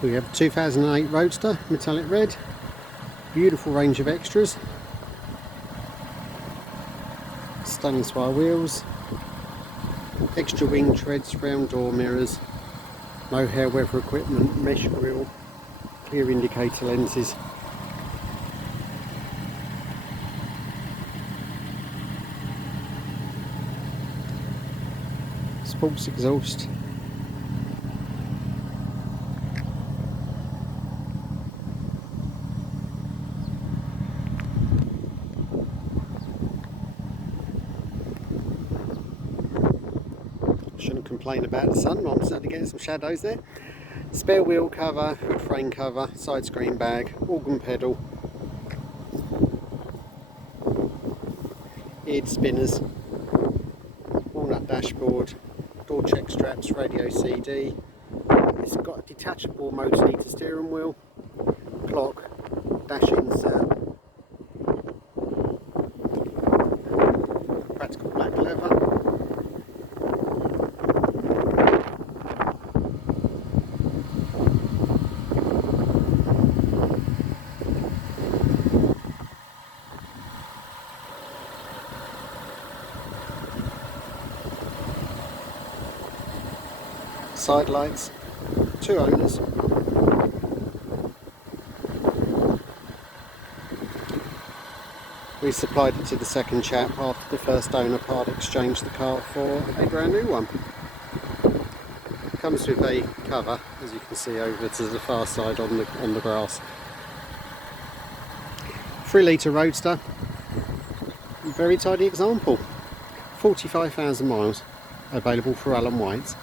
We have a 2008 Roadster, metallic red, beautiful range of extras, stunning swire wheels, extra wing treads, round door mirrors, mohair weather equipment, mesh grille, clear indicator lenses. Sports exhaust. Shouldn't complain about the sun, I'm starting to get some shadows there. Spare wheel cover, hood frame cover, side screen bag, organ pedal, eared spinners, walnut dashboard, door check straps, radio CD. It's got a detachable Moto-lita steering wheel, clock, dash insert, practical black leather. Side lights, 2 owners. We supplied it to the second chap after the first owner part exchanged the car for a brand new one. It comes with a cover, as you can see over to the far side on the grass. 3 litre Roadster, very tidy example. 45,000 miles, available for Allen Whites.